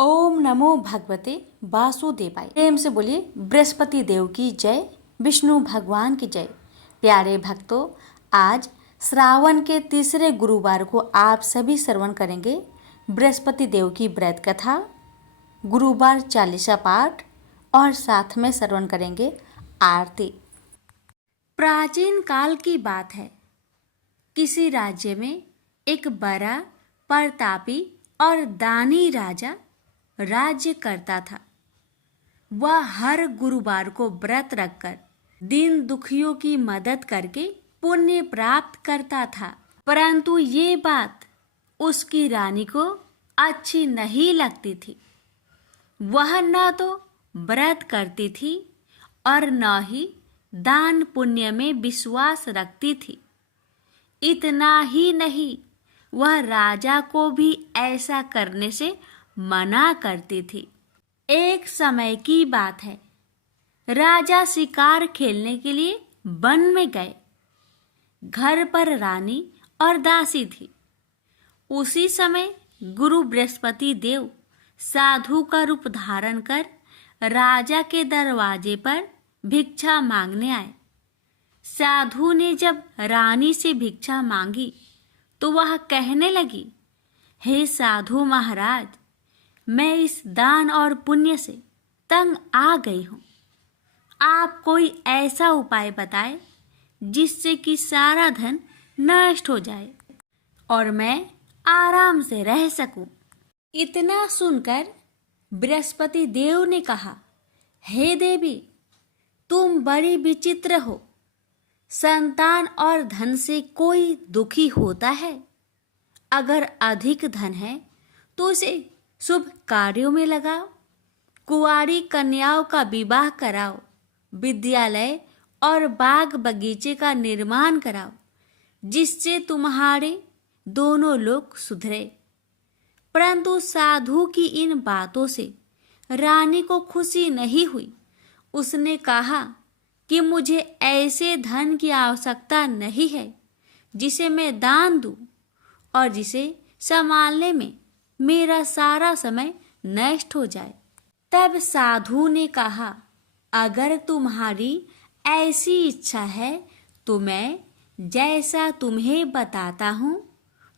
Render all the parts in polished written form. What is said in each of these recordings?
ओम नमो भगवते वासुदेवाय। प्रेम से बोलिए बृहस्पति देव की जय, विष्णु भगवान की जय। प्यारे भक्तों, आज श्रावण के तीसरे गुरुवार को आप सभी श्रवण करेंगे बृहस्पति देव की व्रत कथा, गुरुवार चालीसा पाठ और साथ में श्रवण करेंगे आरती। प्राचीन काल की बात है। किसी राज्य में एक बड़ा प्रतापी और दानी राजा राज्य करता था। वह हर गुरुवार को व्रत रखकर दीन दुखियों की मदद करके पुण्य प्राप्त करता था। परंतु ये बात उसकी रानी को अच्छी नहीं लगती थी। वह न तो व्रत करती थी और न ही दान पुण्य में विश्वास रखती थी। इतना ही नहीं, वह राजा को भी ऐसा करने से मना करती थी। एक समय की बात है। राजा शिकार खेलने के लिए वन में गए। घर पर रानी और दासी थी। उसी समय गुरु बृहस्पति देव साधु का रूप धारण कर राजा के दरवाजे पर भिक्षा मांगने आए। साधु ने जब रानी से भिक्षा मांगी तो वह कहने लगी, हे साधु महाराज, मैं इस दान और पुण्य से तंग आ गई हूँ। आप कोई ऐसा उपाय बताएं जिससे कि सारा धन नष्ट हो जाए और मैं आराम से रह सकूं। इतना सुनकर बृहस्पति देव ने कहा, हे देवी, तुम बड़ी विचित्र हो। संतान और धन से कोई दुखी होता है। अगर अधिक धन है तो उसे शुभ कार्यों में लगाओ, कुंवारी कन्याओं का विवाह कराओ, विद्यालय और बाग बगीचे का निर्माण कराओ, जिससे तुम्हारे दोनों लोग सुधरे। परंतु साधु की इन बातों से रानी को खुशी नहीं हुई। उसने कहा कि मुझे ऐसे धन की आवश्यकता नहीं है जिसे मैं दान दूं और जिसे संभालने में मेरा सारा समय नष्ट हो जाए। तब साधु ने कहा, अगर तुम्हारी ऐसी इच्छा है तो मैं जैसा तुम्हें बताता हूँ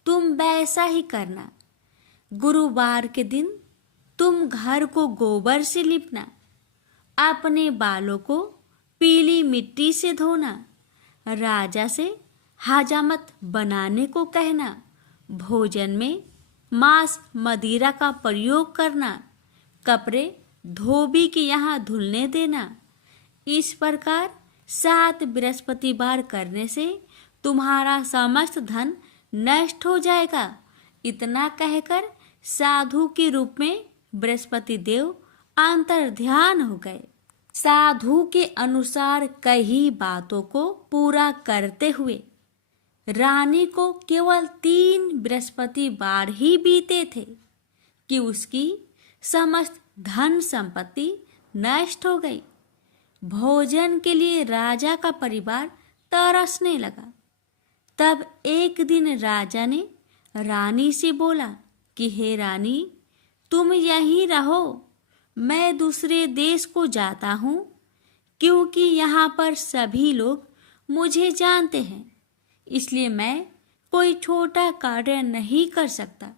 तुम वैसा ही करना। गुरुवार के दिन तुम घर को गोबर से लिपना, अपने बालों को पीली मिट्टी से धोना, राजा से हजामत बनाने को कहना, भोजन में मांस मदिरा का प्रयोग करना, कपड़े धोबी के यहाँ धुलने देना। इस प्रकार 7 बृहस्पतिवार करने से तुम्हारा समस्त धन नष्ट हो जाएगा। इतना कहकर साधु के रूप में बृहस्पति देव अंतर्ध्यान हो गए। साधु के अनुसार कई बातों को पूरा करते हुए रानी को केवल 3 बृहस्पतिवार ही बीते थे कि उसकी समस्त धन संपत्ति नष्ट हो गई। भोजन के लिए राजा का परिवार तरसने लगा। तब एक दिन राजा ने रानी से बोला कि हे रानी, तुम यहीं रहो, मैं दूसरे देश को जाता हूँ, क्योंकि यहाँ पर सभी लोग मुझे जानते हैं, इसलिए मैं कोई छोटा कार्य नहीं कर सकता।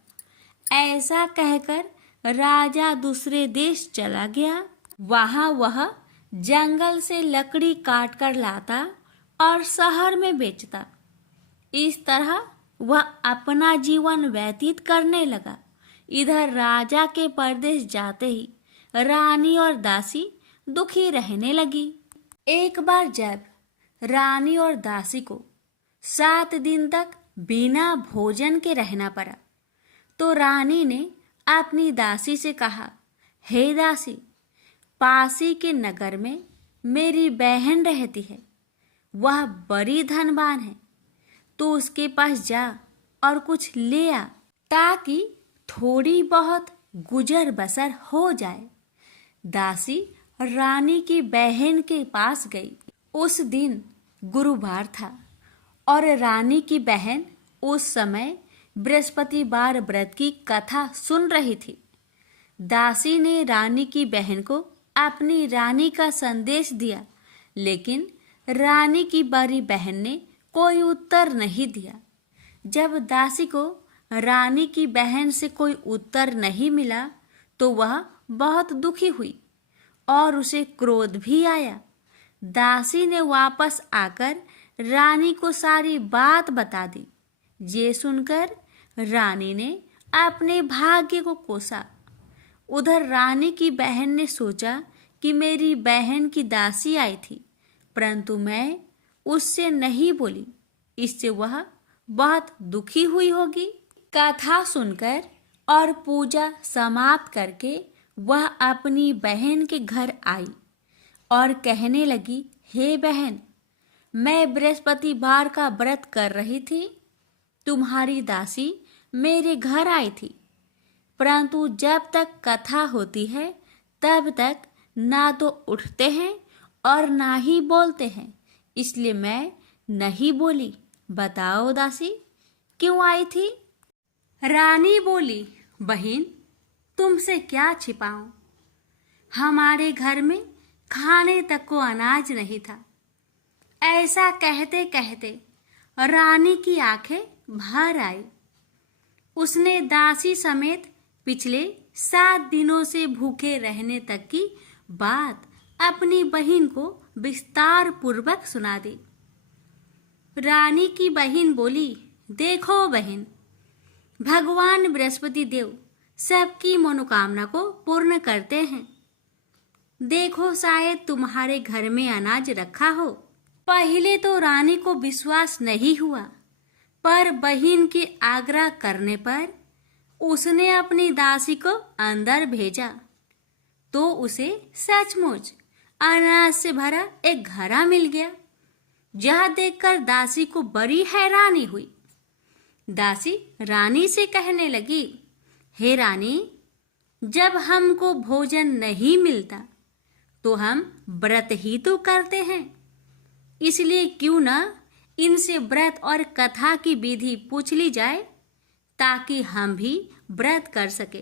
ऐसा कहकर राजा दूसरे देश चला गया। वहां वह जंगल से लकड़ी काट कर लाता और शहर में बेचता। इस तरह वह अपना जीवन व्यतीत करने लगा। इधर राजा के परदेश जाते ही रानी और दासी दुखी रहने लगी। एक बार जब रानी और दासी को 7 दिन तक बिना भोजन के रहना पड़ा तो रानी ने अपनी दासी से कहा, हे दासी, पासी के नगर में मेरी बहन रहती है। वह बड़ी धनवान है, तो उसके पास जा और कुछ ले आ ताकि थोड़ी बहुत गुजर बसर हो जाए। दासी रानी की बहन के पास गई। उस दिन गुरुवार था और रानी की बहन उस समय बृहस्पतिवार व्रत की कथा सुन रही थी। दासी ने रानी की बहन को अपनी रानी का संदेश दिया, लेकिन रानी की बड़ी बहन ने कोई उत्तर नहीं दिया। जब दासी को रानी की बहन से कोई उत्तर नहीं मिला तो वह बहुत दुखी हुई और उसे क्रोध भी आया। दासी ने वापस आकर रानी को सारी बात बता दी। ये सुनकर रानी ने अपने भाग्य को कोसा। उधर रानी की बहन ने सोचा कि मेरी बहन की दासी आई थी, परंतु मैं उससे नहीं बोली, इससे वह बहुत दुखी हुई होगी। कथा सुनकर और पूजा समाप्त करके वह अपनी बहन के घर आई और कहने लगी, हे बहन, मैं बृहस्पतिवार का व्रत कर रही थी। तुम्हारी दासी मेरे घर आई थी, परंतु जब तक कथा होती है तब तक ना तो उठते हैं और ना ही बोलते हैं, इसलिए मैं नहीं बोली। बताओ दासी, क्यों आई थी? रानी बोली, बहन, तुमसे क्या छिपाऊं? हमारे घर में खाने तक को अनाज नहीं था। ऐसा कहते कहते रानी की आंखें भर आई। उसने दासी समेत पिछले 7 दिनों से भूखे रहने तक की बात अपनी बहन को विस्तार पूर्वक सुना दी। रानी की बहन बोली, देखो बहन, भगवान बृहस्पति देव सबकी मनोकामना को पूर्ण करते हैं। देखो, शायद तुम्हारे घर में अनाज रखा हो। पहले तो रानी को विश्वास नहीं हुआ, पर बहन के आग्रह करने पर उसने अपनी दासी को अंदर भेजा तो उसे सचमुच अनाज से भरा एक घड़ा मिल गया। यह देखकर दासी को बड़ी हैरानी हुई। दासी रानी से कहने लगी, हे रानी, जब हमको भोजन नहीं मिलता तो हम व्रत ही तो करते हैं, इसलिए क्यों ना इनसे व्रत और कथा की विधि पूछ ली जाए ताकि हम भी व्रत कर सके।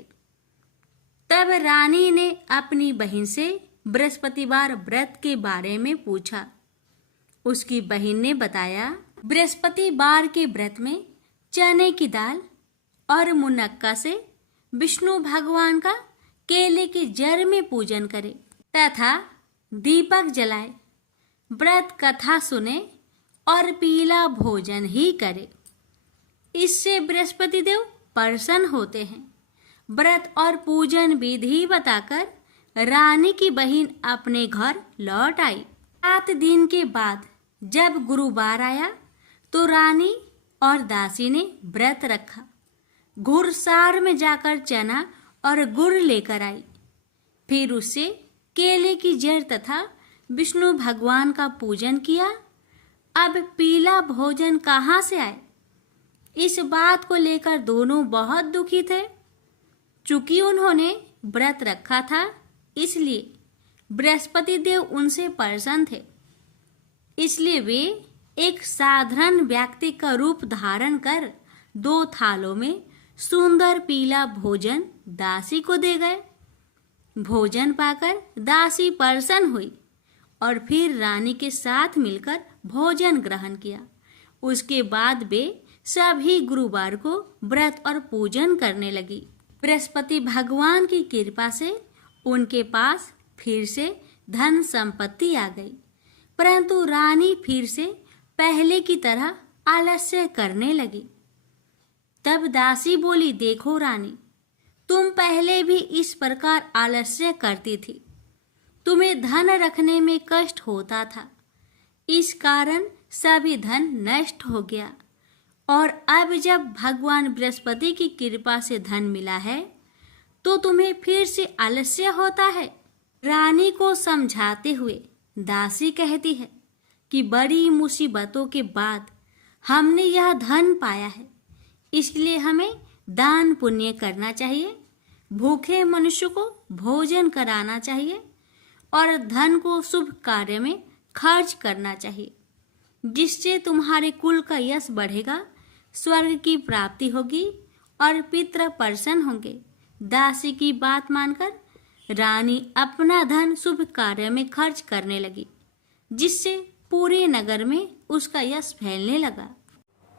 तब रानी ने अपनी बहन से बृहस्पतिवार व्रत के बारे में पूछा। उसकी बहन ने बताया, बृहस्पतिवार के व्रत में चने की दाल और मुनक्का से विष्णु भगवान का केले के जड़ में पूजन करे तथा दीपक जलाए, व्रत कथा सुने और पीला भोजन ही करे। इससे बृहस्पति देव प्रसन्न होते हैं। व्रत और पूजन विधि बताकर रानी की बहन अपने घर लौट आई। 7 दिन के बाद जब गुरुवार आया तो रानी और दासी ने व्रत रखा। घुड़सार में जाकर चना और गुड़ लेकर आई। फिर उससे केले की जड़ तथा विष्णु भगवान का पूजन किया। अब पीला भोजन कहाँ से आए? इस बात को लेकर दोनों बहुत दुखी थे। चूंकि उन्होंने व्रत रखा था, इसलिए बृहस्पति देव उनसे प्रसन्न थे। इसलिए वे एक साधारण व्यक्ति का रूप धारण कर 2 थालों में सुंदर पीला भोजन दासी को दे गए। भोजन पाकर दासी प्रसन्न हुई और फिर रानी के साथ मिलकर भोजन ग्रहण किया। उसके बाद वे सभी गुरुवार को व्रत और पूजन करने लगी। बृहस्पति भगवान की कृपा से उनके पास फिर से धन संपत्ति आ गई, परंतु रानी फिर से पहले की तरह आलस्य करने लगी। तब दासी बोली, देखो रानी, तुम पहले भी इस प्रकार आलस्य करती थी। तुम्हें धन रखने में कष्ट होता था, इस कारण सभी धन नष्ट हो गया, और अब जब भगवान बृहस्पति की कृपा से धन मिला है तो तुम्हें फिर से आलस्य होता है। रानी को समझाते हुए दासी कहती है कि बड़ी मुसीबतों के बाद हमने यह धन पाया है, इसलिए हमें दान पुण्य करना चाहिए, भूखे मनुष्य को भोजन कराना चाहिए और धन को शुभ कार्य में खर्च करना चाहिए, जिससे तुम्हारे कुल का यश बढ़ेगा, स्वर्ग की प्राप्ति होगी और पितृ प्रसन्न होंगे। दासी की बात मानकर रानी अपना धन शुभ कार्य में खर्च करने लगी, जिससे पूरे नगर में उसका यश फैलने लगा।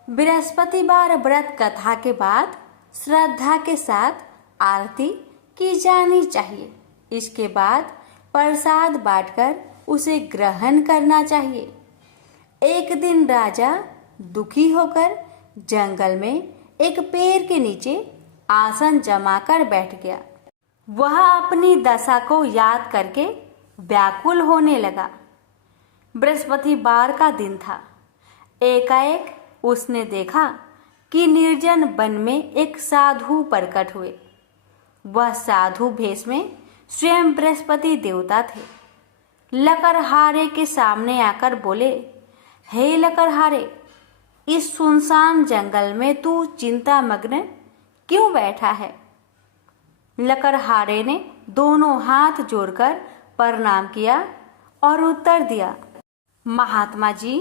बृहस्पतिवार व्रत कथा के बाद श्रद्धा के साथ आरती की जानी चाहिए। इसके बाद प्रसाद बांटकर उसे ग्रहण करना चाहिए। एक दिन राजा दुखी होकर जंगल में एक पेड़ के नीचे आसन जमाकर बैठ गया। वह अपनी दशा को याद करके व्याकुल होने लगा। बृहस्पतिवार का दिन था। एकाएक उसने देखा कि निर्जन वन में एक साधु प्रकट हुए। वह साधु भेष में स्वयं बृहस्पति देवता थे। लकड़हारे के सामने आकर बोले, हे लकड़हारे, इस सुनसान जंगल में तू चिंता मग्न क्यों बैठा है? लकड़हारे ने दोनों हाथ जोड़कर प्रणाम किया और उत्तर दिया, महात्मा जी,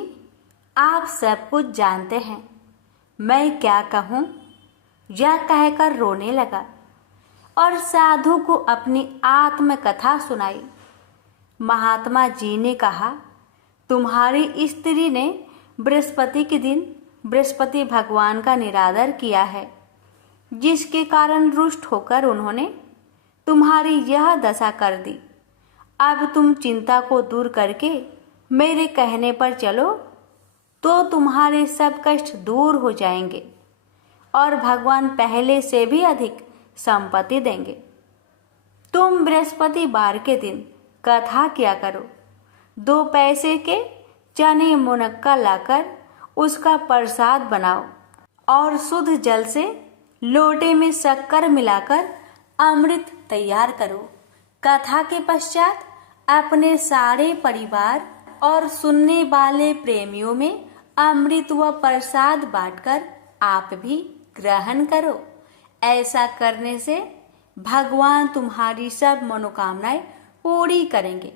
आप सब कुछ जानते हैं, मैं क्या कहूँ? यह कहकर रोने लगा और साधु को अपनी आत्मकथा सुनाई। महात्मा जी ने कहा, तुम्हारी स्त्री ने बृहस्पति के दिन बृहस्पति भगवान का निरादर किया है, जिसके कारण रुष्ट होकर उन्होंने तुम्हारी यह दशा कर दी। अब तुम चिंता को दूर करके मेरे कहने पर चलो तो तुम्हारे सब कष्ट दूर हो जाएंगे और भगवान पहले से भी अधिक संपत्ति देंगे। तुम बृहस्पतिवार के दिन कथा किया करो। 2 पैसे के चने मुनक्का लाकर उसका प्रसाद बनाओ और शुद्ध जल से लोटे में शक्कर मिलाकर अमृत तैयार करो। कथा के पश्चात अपने सारे परिवार और सुनने वाले प्रेमियों में अमृत व प्रसाद बांटकर आप भी ग्रहण करो। ऐसा करने से भगवान तुम्हारी सब मनोकामनाएं पूरी करेंगे।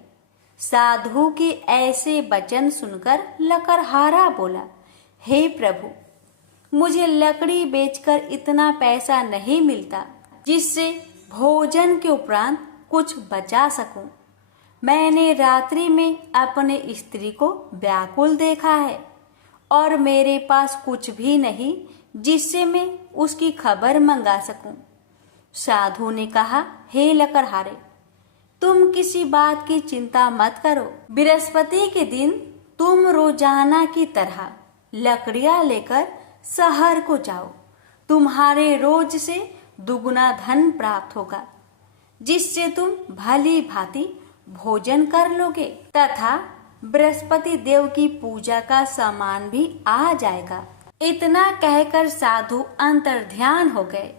साधु के ऐसे वचन सुनकर लकड़हारा बोला, हे प्रभु, मुझे लकड़ी बेचकर इतना पैसा नहीं मिलता जिससे भोजन के उपरांत कुछ बचा सकूं। मैंने रात्रि में अपने स्त्री को व्याकुल देखा है और मेरे पास कुछ भी नहीं जिससे मैं उसकी खबर मंगा सकूं। साधु ने कहा, हे लकड़हारे, तुम किसी बात की चिंता मत करो। बृहस्पति के दिन तुम रोजाना की तरह लकड़ियां लेकर शहर को जाओ। तुम्हारे रोज से दुगुना धन प्राप्त होगा, जिससे तुम भली भांति भोजन कर लोगे तथा बृहस्पति देव की पूजा का सामान भी आ जाएगा। इतना कहकर साधु अंतर्ध्यान हो गए।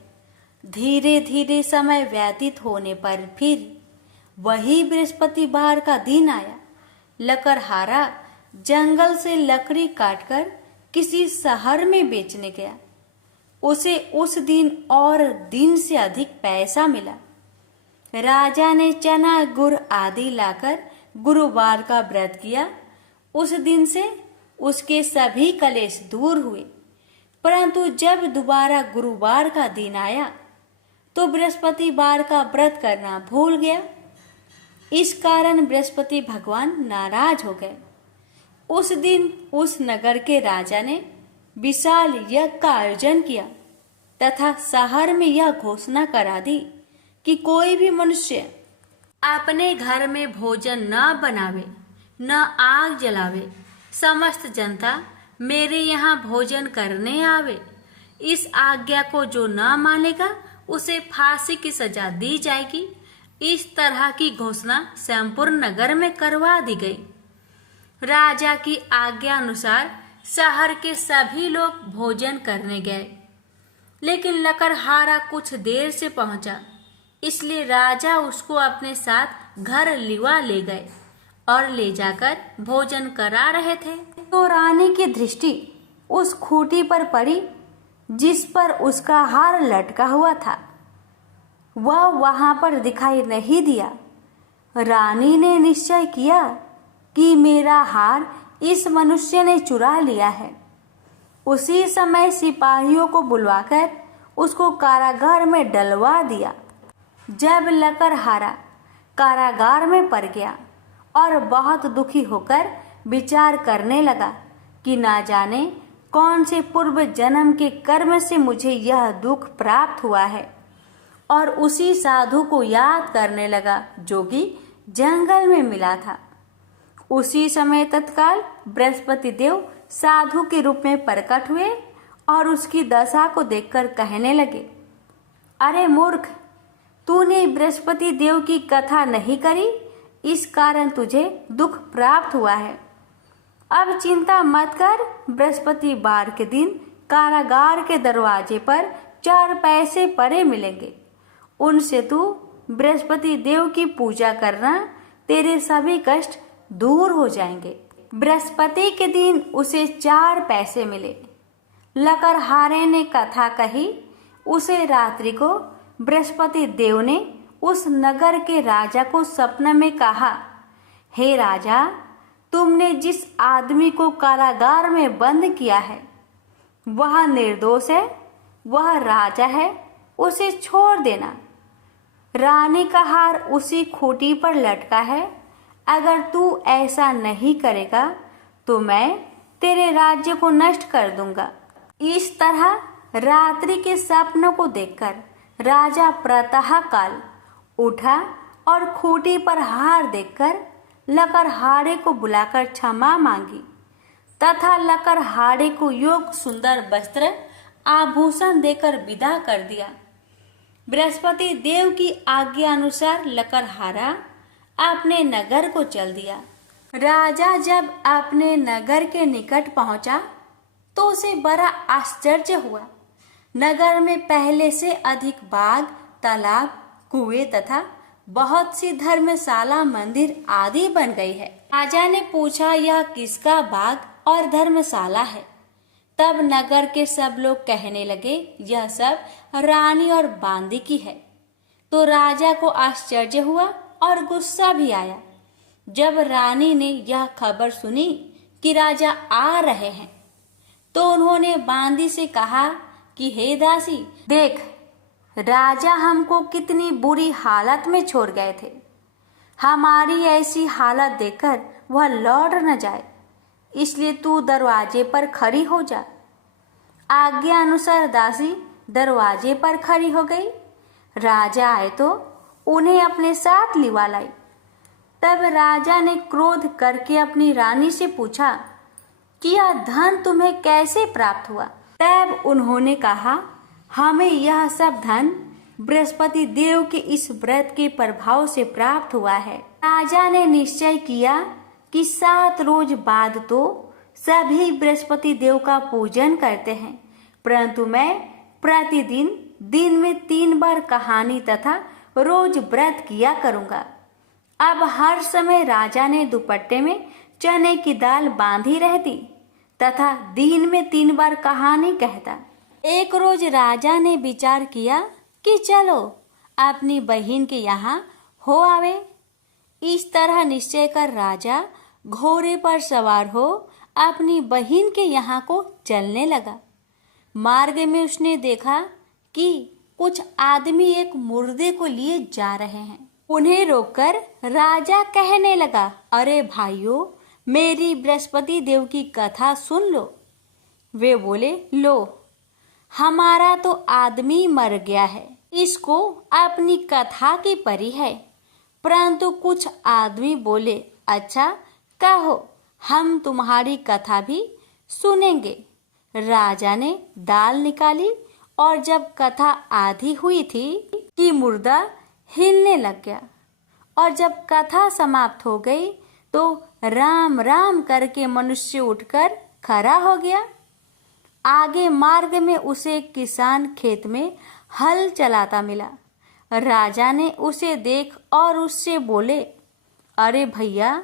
धीरे धीरे समय व्यतीत होने पर फिर वही बृहस्पतिवार का दिन आया। लकड़हारा जंगल से लकड़ी काटकर किसी शहर में बेचने गया। उसे उस दिन और दिन से अधिक पैसा मिला। राजा ने चना गुड़ आदि लाकर गुरुवार का व्रत किया। उस दिन से उसके सभी कलेश दूर हुए। परंतु जब दोबारा गुरुवार का दिन आया तो बृहस्पतिवार का व्रत करना भूल गया। इस कारण बृहस्पति भगवान नाराज हो गए। उस दिन उस नगर के राजा ने विशाल यज्ञ का आयोजन किया तथा शहर में यह घोषणा करा दी कि कोई भी मनुष्य अपने घर में भोजन न बनावे, न आग जलावे। समस्त जनता मेरे यहाँ भोजन करने आवे। इस आज्ञा को जो न मानेगा उसे फांसी की सजा दी जाएगी। इस तरह की घोषणा संपूर्ण नगर में करवा दी गई। राजा की आज्ञा अनुसार शहर के सभी लोग भोजन करने गए, लेकिन लकड़हारा कुछ देर से पहुंचा, इसलिए राजा उसको अपने साथ घर लिवा ले गए और ले जाकर भोजन करा रहे थे तो रानी की दृष्टि उस खूंटी पर पड़ी जिस पर उसका हार लटका हुआ था। वह वहां पर दिखाई नहीं दिया। रानी ने निश्चय किया कि मेरा हार इस मनुष्य ने चुरा लिया है। उसी समय सिपाहियों को बुलवाकर उसको कारागार में डलवा दिया। जब लकड़हारा कारागार में पड़ गया और बहुत दुखी होकर विचार करने लगा कि ना जाने कौन से पूर्व जन्म के कर्म से मुझे यह दुख प्राप्त हुआ है, और उसी साधु को याद करने लगा जो कि जंगल में मिला था। उसी समय तत्काल बृहस्पति देव साधु के रूप में प्रकट हुए और उसकी दशा को देखकर कहने लगे, अरे मूर्ख, तूने बृहस्पति देव की कथा नहीं करी, इस कारण तुझे दुख प्राप्त हुआ है। अब चिंता मत कर, बृहस्पतिवार के दिन कारागार के दरवाजे पर 4 पैसे पड़े मिलेंगे, उनसे तू बृहस्पति देव की पूजा करना, तेरे सभी कष्ट दूर हो जाएंगे। बृहस्पति के दिन उसे 4 पैसे मिले। लकड़हारे ने कथा कही। उसे रात्रि को बृहस्पति देव ने उस नगर के राजा को सपने में कहा, हे राजा, तुमने जिस आदमी को कारागार में बंद किया है वह निर्दोष है, वह राजा है, उसे छोड़ देना। रानी का हार उसी खूंटी पर लटका है, अगर तू ऐसा नहीं करेगा तो मैं तेरे राज्य को नष्ट कर दूंगा। इस तरह रात्रि के सपनों को देखकर राजा प्रातः काल उठा और खूंटी पर हार देखकर लकड़हारे को बुलाकर क्षमा मांगी तथा लकड़हारे को योग सुंदर वस्त्र आभूषण देकर विदा कर दिया। बृहस्पति देव की आज्ञा अनुसार लकड़हारा अपने नगर को चल दिया। राजा जब अपने नगर के निकट पहुंचा तो उसे बड़ा आश्चर्य हुआ। नगर में पहले से अधिक बाग, तालाब, कुएं तथा बहुत सी धर्मशाला, मंदिर आदि बन गई है। राजा ने पूछा, यह किसका बाग और धर्मशाला है? तब नगर के सब लोग कहने लगे, यह सब रानी और बांदी की है। तो राजा को आश्चर्य हुआ और गुस्सा भी आया। जब रानी ने यह खबर सुनी कि राजा आ रहे हैं तो उन्होंने बांदी से कहा कि हे दासी, देख, राजा हमको कितनी बुरी हालत में छोड़ गए थे। हमारी ऐसी हालत देखकर वह लौट न जाए, इसलिए तू दरवाजे पर खड़ी हो जा। आज्ञा अनुसार दासी दरवाजे पर खड़ी हो गई। राजा आए तो उन्हें अपने साथ लिवा लाई। तब राजा ने क्रोध करके अपनी रानी से पूछा कि यह धन तुम्हें कैसे प्राप्त हुआ? तब उन्होंने कहा, हमें यह सब धन बृहस्पति देव के इस व्रत के प्रभाव से प्राप्त हुआ है। राजा ने निश्चय किया कि 7 रोज बाद तो सभी बृहस्पति देव का पूजन करते हैं, परंतु मैं प्रतिदिन दिन में 3 बार कहानी तथा रोज व्रत किया करूंगा। अब हर समय राजा ने दुपट्टे में चने की दाल बांधी रहती तथा दिन में 3 बार कहानी कहता। एक रोज राजा ने विचार किया कि चलो अपनी बहन के यहाँ हो आवे। इस तरह निश्चय कर राजा घोड़े पर सवार हो अपनी बहन के यहाँ को चलने लगा। मार्ग में उसने देखा कि कुछ आदमी एक मुर्दे को लिए जा रहे हैं। उन्हें रोककर राजा कहने लगा, अरे भाइयों, मेरी बृहस्पति देव की कथा सुन लो। वे बोले, लो, हमारा तो आदमी मर गया है, इसको अपनी कथा की परी है। परंतु कुछ आदमी बोले, अच्छा कहो, हम तुम्हारी कथा भी सुनेंगे। राजा ने दाल निकाली और जब कथा आधी हुई थी कि मुर्दा हिलने लग गया, और जब कथा समाप्त हो गई तो राम राम करके मनुष्य उठकर खड़ा हो गया। आगे मार्ग में उसे एक किसान खेत में हल चलाता मिला। राजा ने उसे देख और उससे बोले, अरे भैया,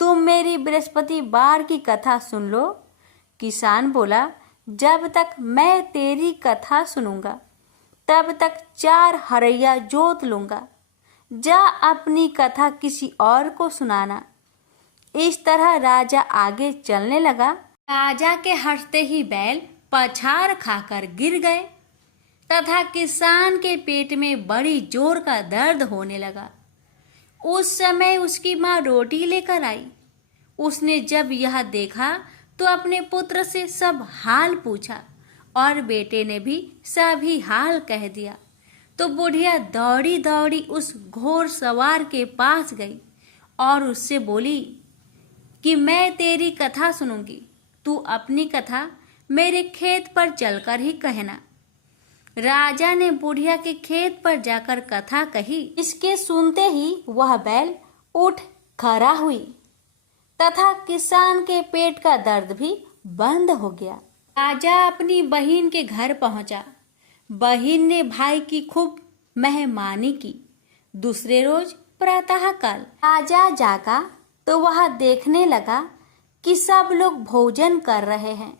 तुम मेरी बृहस्पतिवार की कथा सुन लो। किसान बोला, जब तक मैं तेरी कथा सुनूंगा तब तक 4 हरैया जोत लूंगा। जा अपनी कथा किसी और को सुनाना। इस तरह राजा आगे चलने लगा। राजा के हंसते ही बैल पछाड़ खाकर गिर गए। तथा किसान के पेट में बड़ी जोर का दर्द होने लगा। उस समय उसकी माँ रोटी लेकर आई। उसने जब यह देखा तो अपने पुत्र से सब हाल पूछा और बेटे ने भी सभी हाल कह दिया। तो बुढ़िया दौड़ी दौड़ी उस घोड़ सवार के पास गई और उससे बोली कि मैं तेरी कथा सुनूंगी, तू अपनी कथा मेरे खेत पर चलकर ही कहना। राजा ने बुढ़िया के खेत पर जाकर कथा कही। इसके सुनते ही वह बैल उठ खड़ा हुई तथा किसान के पेट का दर्द भी बंद हो गया। राजा अपनी बहन के घर पहुंचा। बहन ने भाई की खूब मेहमानी की। दूसरे रोज प्रातःकाल राजा जागा तो वह देखने लगा कि सब लोग भोजन कर रहे हैं।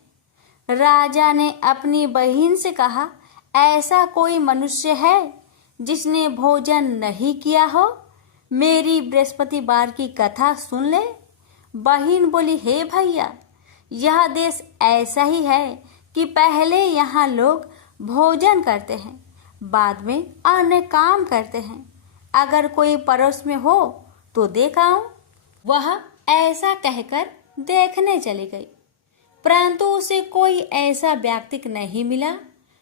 राजा ने अपनी बहन से कहा, ऐसा कोई मनुष्य है जिसने भोजन नहीं किया हो? मेरी बृहस्पतिवार की कथा सुन ले। बहन बोली, हे भैया, यह देश ऐसा ही है कि पहले यहाँ लोग भोजन करते हैं, बाद में अन्य काम करते हैं। अगर कोई पड़ोस में हो तो देख आऊं। वह ऐसा कहकर देखने चली गई, परंतु उसे कोई ऐसा व्यक्ति नहीं मिला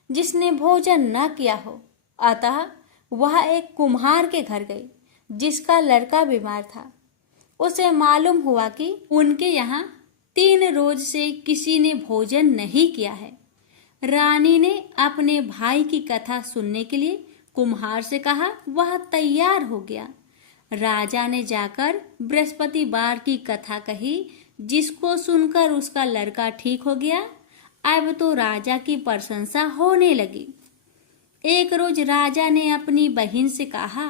जिसने भोजन न किया हो। अतः वह एक कुम्हार के घर गई जिसका लड़का बीमार था। उसे मालूम हुआ कि उनके यहाँ 3 रोज से किसी ने भोजन नहीं किया है। रानी ने अपने भाई की कथा सुनने के लिए कुम्हार से कहा। वह तैयार हो गया। राजा ने जाकर बृहस्पतिवार की कथा कही, जिसको सुनकर उसका लड़का ठीक हो गया। अब तो राजा की प्रशंसा होने लगी। एक रोज राजा ने अपनी बहन से कहा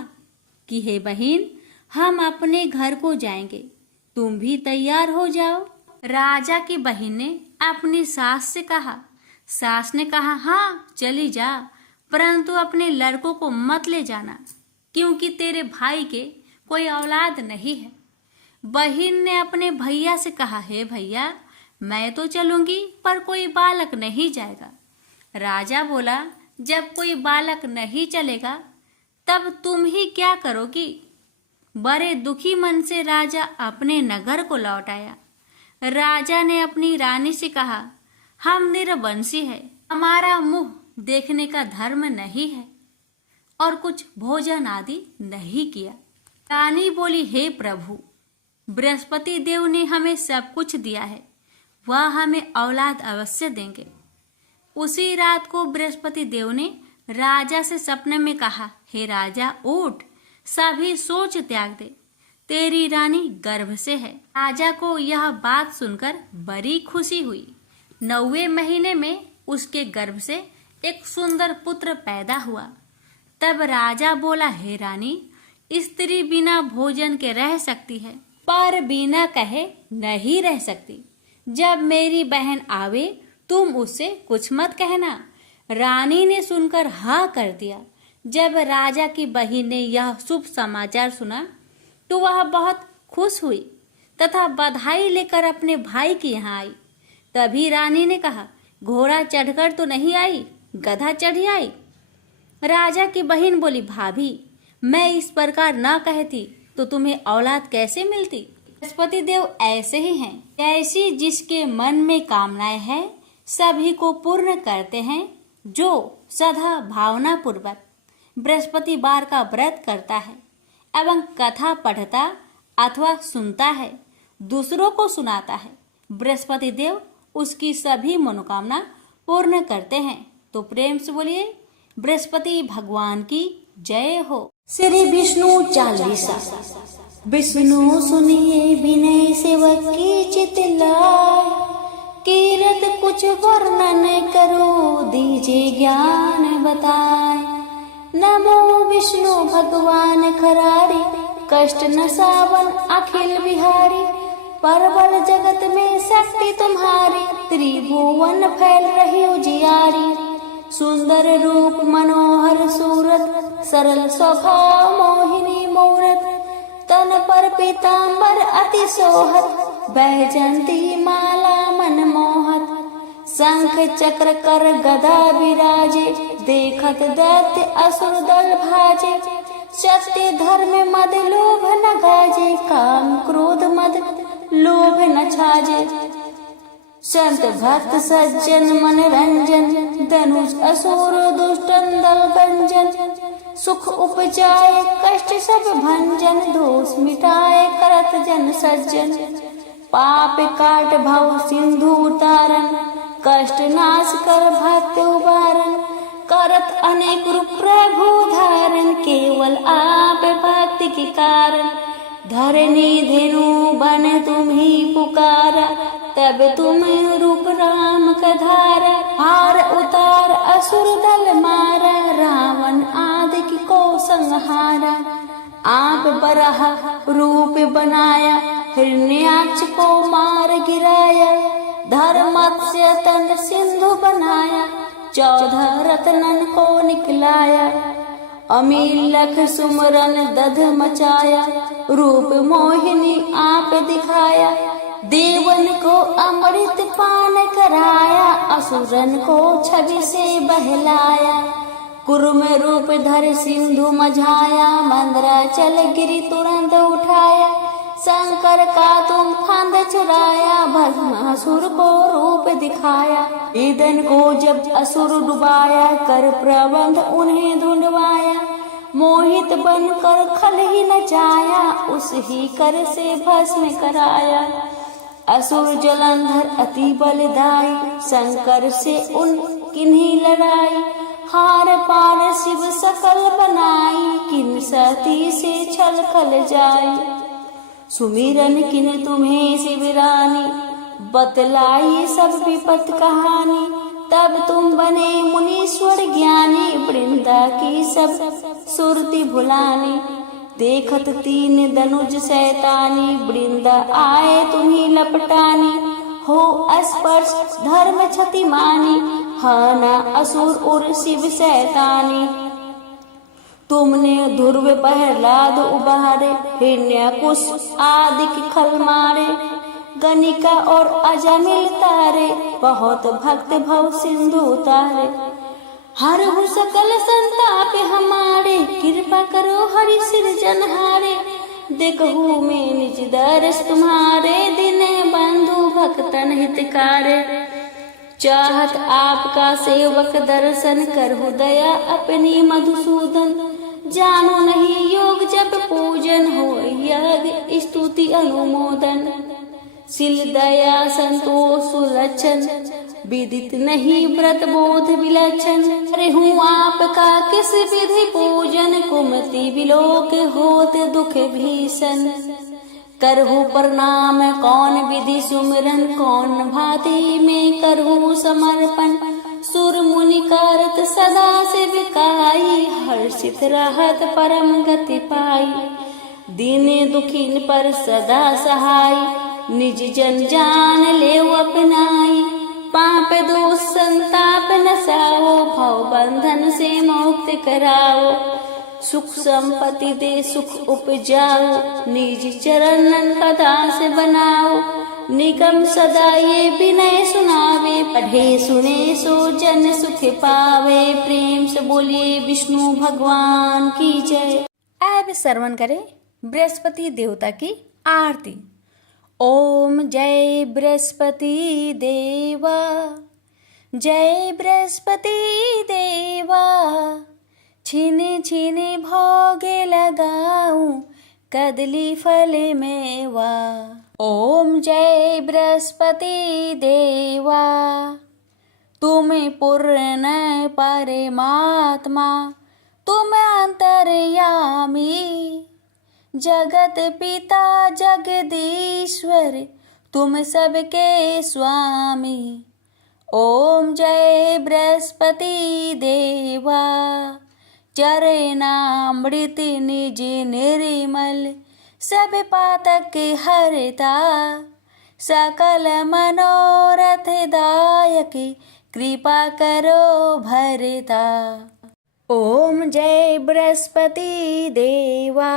कि हे बहन, हम अपने घर को जाएंगे, तुम भी तैयार हो जाओ। राजा की बहन ने अपनी सास से कहा। सास ने कहा, हाँ चली जा, परंतु अपने लड़कों को मत ले जाना, क्योंकि तेरे भाई के कोई औलाद नहीं है। बहन ने अपने भैया से कहा, हे भैया, मैं तो चलूंगी पर कोई बालक नहीं जाएगा। राजा बोला, जब कोई बालक नहीं चलेगा तब तुम ही क्या करोगी? बड़े दुखी मन से राजा अपने नगर को लौट आया। राजा ने अपनी रानी से कहा, हम निरवंशी है, हमारा मुंह देखने का धर्म नहीं है और कुछ भोजन आदि नहीं किया। रानी बोली, हे प्रभु, बृहस्पति देव ने हमें सब कुछ दिया है, वह हमें औलाद अवश्य देंगे। उसी रात को बृहस्पति देव ने राजा से सपने में कहा, हे राजा, उठ, सभी सोच त्याग दे, तेरी रानी गर्भ से है। राजा को यह बात सुनकर बड़ी खुशी हुई। 9वें महीने में उसके गर्भ से एक सुंदर पुत्र पैदा हुआ। तब राजा बोला, हे रानी, स्त्री बिना भोजन के रह सकती है, पर बिना कहे नहीं रह सकती। जब मेरी बहन आवे तुम उससे कुछ मत कहना। रानी ने सुनकर हाँ कर दिया। जब राजा की बहन ने यह शुभ समाचार सुना तो वह बहुत खुश हुई तथा बधाई लेकर अपने भाई के यहाँ आई। तभी रानी ने कहा, घोड़ा चढ़कर तो नहीं आई, गधा चढ़ी आई। राजा की बहन बोली, भाभी, मैं इस प्रकार न कहती तो तुम्हें औलाद कैसे मिलती? बृहस्पति देव ऐसे ही हैं, ऐसी जिसके मन में कामनाएं हैं सभी को पूर्ण करते हैं। जो सदा भावना पूर्वक बृहस्पतिवार का व्रत करता है एवं कथा पढ़ता अथवा सुनता है, दूसरों को सुनाता है, बृहस्पति देव उसकी सभी मनोकामना पूर्ण करते हैं। तो प्रेम से बोलिए, बृहस्पति भगवान की जय हो। श्री विष्णु चालीसा। विष्णु सुनिए विनय सेवक की चित लाय, कीरत कुछ वर्णन करो दीजिए ज्ञान बताए। नमो विष्णु भगवान खरारी, कष्ट न सावन अखिल बिहारी। परबल जगत में शक्ति तुम्हारी, त्रिभुवन फैल रही उजियारी। सुंदर रूप मनोहर सूरत, सरल स्वभाव मोहिनी मूरत। तन पर पीतांबर अति सोहत, बैजंती माला मन मोहत। शंख चक्र कर गदा विराजे, देखत दैत्य असुर दल भाजे, सत्य धर्म मद लोभ न गाजे, काम क्रोध मद लोभ न छाजे। संत भक्त सज्जन मन रंजन, धनुष असुर दुष्टन दल गंजन। सुख उपजाए कष्ट सब भंजन, दोष मिटाए करत जन सज्जन। पाप काट भव सिंधु उतारन, कष्ट नाश कर भक्त उबारन। करत अनेक रूप प्रभु धारण, केवल आप भक्ति के कारण। धरनी धेनु बन तुम ही पुकारा, तब तुम रूप राम का धारा। हार उतार असुर दल मारा, रावण आदि को संहारा। आप बराह रूप बनाया, हिरण्याक्ष को मार गिराया। धर्मत्स्य तन सिंधु बनाया, 14 रत्नन को निकलाया। अमीर लख सुमरन दध मचाया, रूप मोहिनी आप दिखाया। देवन को अमृत पान कराया, असुरन को छवि से बहलाया। कुर्म रूप धर सिंधु मझाया, मंदराचल गिरि तुरंत उठाया। शंकर का तुम फंद चुराया, भस्मासुर को रूप दिखाया। ईदन को जब असुर डुबाया, कर प्रबंध उन्हें ढूंढवाया। मोहित बनकर खल ही न जाया, उस ही कर से भस्म कराया। असुर जलंधर अति बलदाई, शंकर से उन किन्हीं लड़ाई। हार पार शिव सकल बनाई, किन सती से छल खल जाई। सुमिरन किन तुम्हें शिवरानी, बतलाई सब विपत कहानी। तब तुम बने मुनीश्वर ज्ञानी, वृंदा की सब सुरति भुलानी। देखत 3 दनुज शैतानी, वृंदा आए तुम्ही लपटानी। हो स्पर्श धर्म क्षति मानी, हाना असुर और शिव शैतानी। तुमने ध्रुव प्रहलाद उबारे, हिरण्याकुश आदि की खल मारे। गणिका और अजमिल तारे, बहुत भक्त भव सिंधु उतारे। हरहु सकल संताप हमारे, कृपा करो हरि सिरजनहारे। देखहु मैं निज दर्श तुम्हारे, दिने बंधु भक्तन हितकारे। चाहत आपका सेवक दर्शन, करहु दया अपनी मधुसूदन। जानो नहीं योग जब पूजन, हो यज्ञ स्तुति अनुमोदन। शील दया संतोष सुलक्षण, विदित नहीं व्रत बोध विलक्षण। अरे हूँ आपका किस विधि पूजन, कुमति विलोक होत दुख भीषण। करहु प्रणाम कौन विधि सुमिरन, कौन भांति में करहु समर्पण। सुर मुनि करत सदा से विकाई, हर्षित रहत परम गति पाई। दीने दुखीन पर सदा सहाय, निज जन जान ले अपनाई। पाप दोष संताप नसाओ, भव बंधन से मुक्त कराओ। सुख संपत्ति दे सुख उपजाओ, निज चरणन का दास बनाओ। निगम सदा ये विनय सुनावे, पढ़े सुने सो जन सुख पावे। प्रेम से बोलिए विष्णु भगवान की जय। अब श्रवण करें बृहस्पति देवता की आरती। ओम जय बृहस्पति देवा, जय बृहस्पति देवा। छीने छीने भोगे लगाऊं, कदली फल मेवा। ओम जय बृहस्पति देवा, तुम पूर्ण परमात्मा, तुम अंतर्यामी। जगत पिता जगदीश्वर, तुम सबके स्वामी। ओम जय बृहस्पति देवा, चरणामृत निज निर्मल, सब पातक हरता। सकल मनोरथ दायक, कृपा करो भरता। ओम जय बृहस्पति देवा,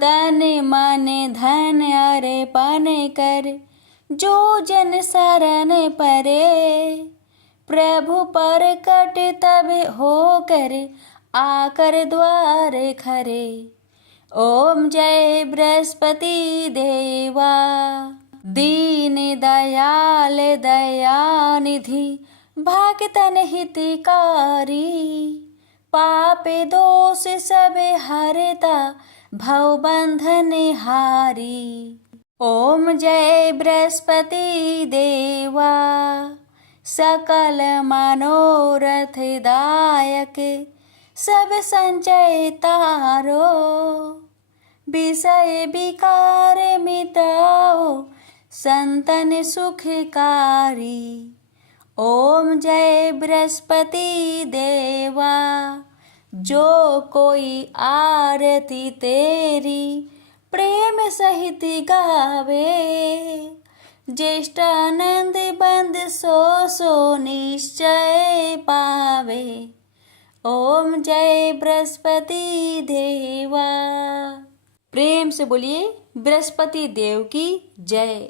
तन मन धन अर्पण कर, जो जन शरण परे। प्रभु पर कट तब हो करे आकर द्वारे खरे। ओम जय बृहस्पति देवा। दीन दयाल दयानिधि भक्तन हितकारी। पापे दोष सब हरता भव बंधन हारी। ओम जय बृहस्पति देवा। सकल मनोरथ दायक सब संचय तारो। विषय विकार मिटाओ संतन सुखकारी। ओम जय बृहस्पति देवा। जो कोई आरती तेरी प्रेम सहित गावे। ज्येष्ठानंद बंद सो निश्चय पावे। ओम जय बृहस्पति देवा। प्रेम से बोलिए बृहस्पति देव की जय।